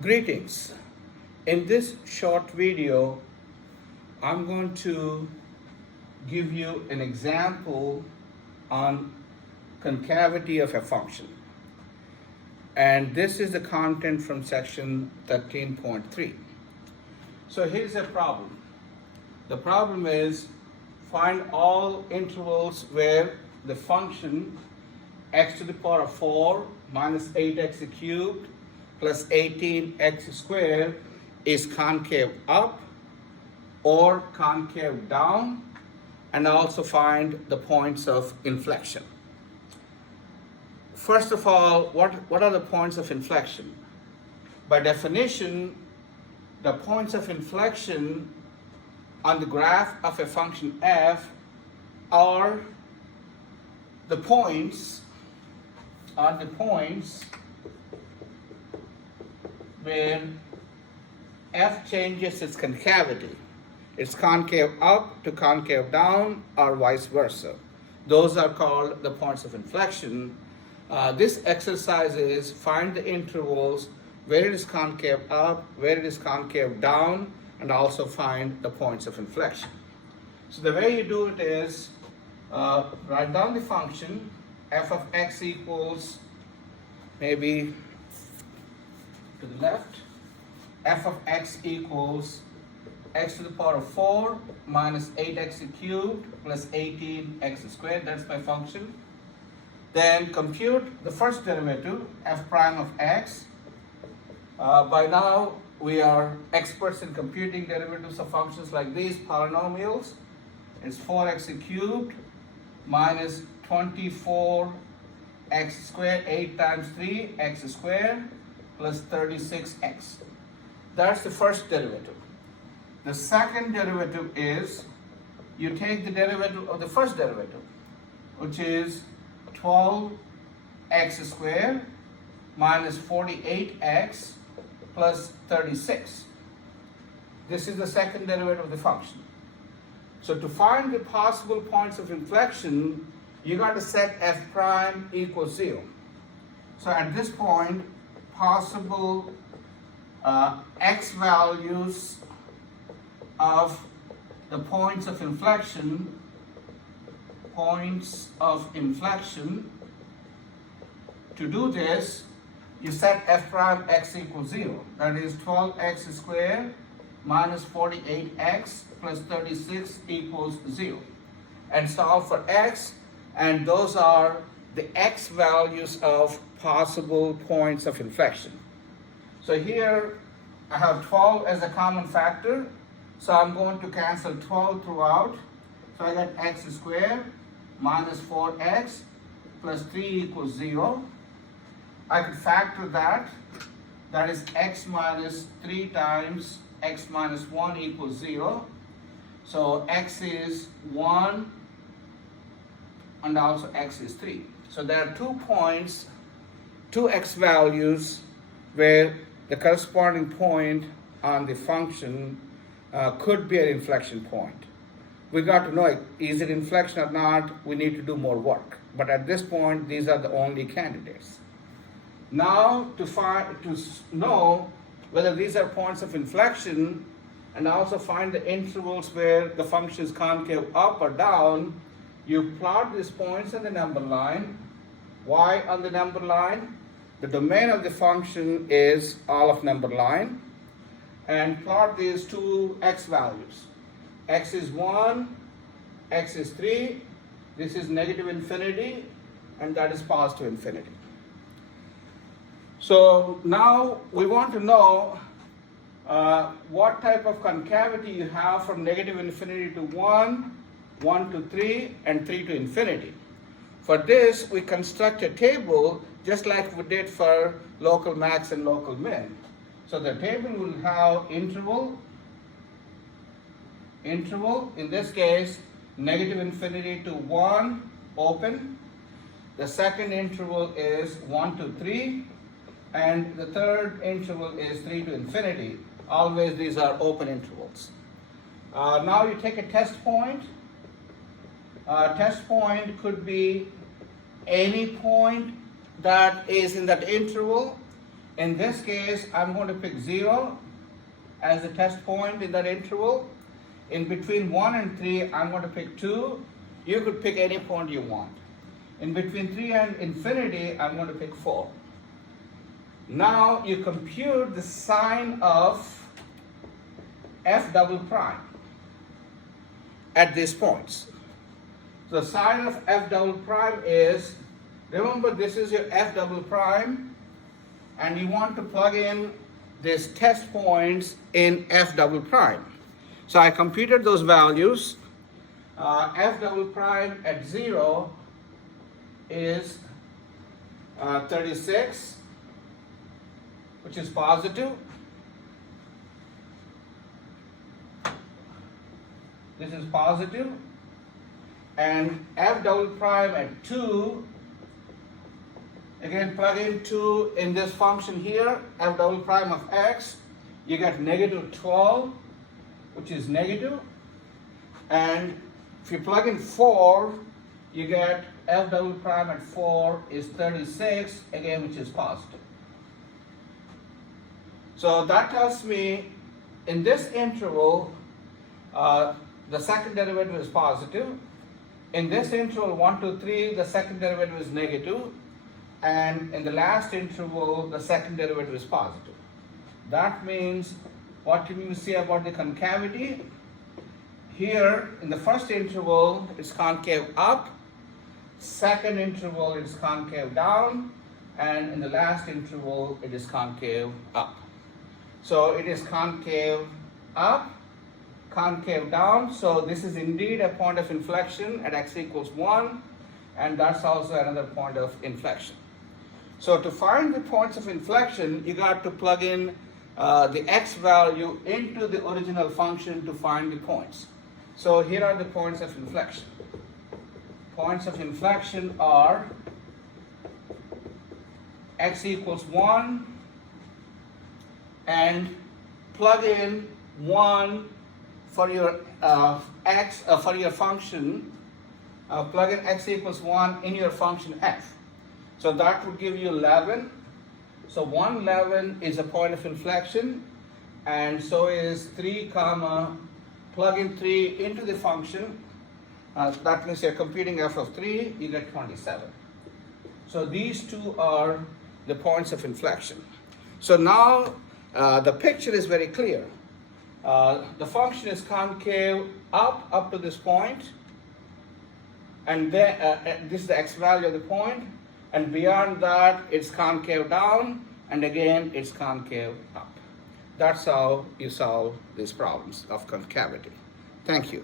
Greetings. In this short video, I'm going to give you an example on concavity of a function. And this is the content from section 13.3. So here's a problem. The problem is find all intervals where the function x to the power of 4 minus 8x cubed plus 18x squared is concave up or concave down, and also find the points of inflection. First of all, what are the points of inflection? By definition, the points of inflection on the graph of a function f are the points where f changes its concavity. It's concave up to concave down or vice versa. Those are called the points of inflection. This exercise is find the intervals where it is concave up, where it is concave down, and also find the points of inflection. So the way you do it is write down the function f of x equals, maybe to the left, f of x equals x to the power of 4 minus 8x cubed plus 18x squared. That's my function. Then compute the first derivative, f prime of x. By now, we are experts in computing derivatives of functions like these, polynomials. It's 4x cubed minus 24x squared, 8 times 3, x squared, plus 36x. That's the first derivative. The second derivative is you take the derivative of the first derivative, which is 12x squared minus 48x plus 36. This is the second derivative of the function. So to find the possible points of inflection, you got to set f prime equals 0. So at this point, possible x values of the points of inflection, to do this, you set f prime x equals 0. That is 12x squared minus 48x plus 36 equals 0. And solve for x, and those are the x values of possible points of inflection. So here I have 12 as a common factor, so I'm going to cancel 12 throughout. So I get x squared minus 4x plus 3 equals 0. I could factor that. That is x minus 3 times x minus 1 equals 0. So x is 1 and also x is 3. So there are 2 points, 2 x values where the corresponding point on the function could be an inflection point. We got to know, is it inflection or not? We need to do more work. But at this point, these are the only candidates. Now, to know whether these are points of inflection and also find the intervals where the function is concave up or down, you plot these points on the number line. Why on the number line? The domain of the function is all of number line. And plot these 2 x values. X is 1, x is 3, this is negative infinity, and that is positive infinity. So now we want to know what type of concavity you have from negative infinity to 1, 1 to 3, and 3 to infinity. For this, we construct a table just like we did for local max and local min. So the table will have interval, in this case, negative infinity to 1, open. The second interval is 1 to 3, and the third interval is 3 to infinity. Always these are open intervals. Now you take a test point. Test point could be any point that is in that interval. In this case, I'm going to pick 0 as the test point in that interval. In between 1 and 3, I'm going to pick 2. You could pick any point you want. In between 3 and infinity, I'm going to pick 4. Now you compute the sign of f double prime at these points. The sign of f double prime is, remember this is your f double prime, and you want to plug in these test points in f double prime. So I computed those values. F double prime at 0 is 36, which is positive. This is positive. And f double prime at 2, again plug in 2 in this function here, f double prime of x, you get negative 12, which is negative. And if you plug in 4, you get f double prime at 4 is 36, again, which is positive. So that tells me in this interval, the second derivative is positive. In this interval 1 to 3, the second derivative is negative. And in the last interval, the second derivative is positive. That means, what can you see about the concavity? Here, in the first interval, it's concave up. Second interval, it's concave down. And in the last interval, it is concave up. So it is concave up, concave down. So this is indeed a point of inflection at x equals 1. And that's also another point of inflection. So to find the points of inflection, you got to plug in the x value into the original function to find the points. So here are the points of inflection. Points of inflection are x equals 1, and plug in 1 for your for your function. Plug in x equals 1 in your function f. So that would give you 11. So 1, 11 is a point of inflection, and so is 3 comma, plug in 3 into the function. That means you're computing f of 3, you get 27. So these two are the points of inflection. So now the picture is very clear. The function is concave up to this point, and then this is the x value of the point, and beyond that it's concave down, and again it's concave up. That's how you solve these problems of concavity. Thank you.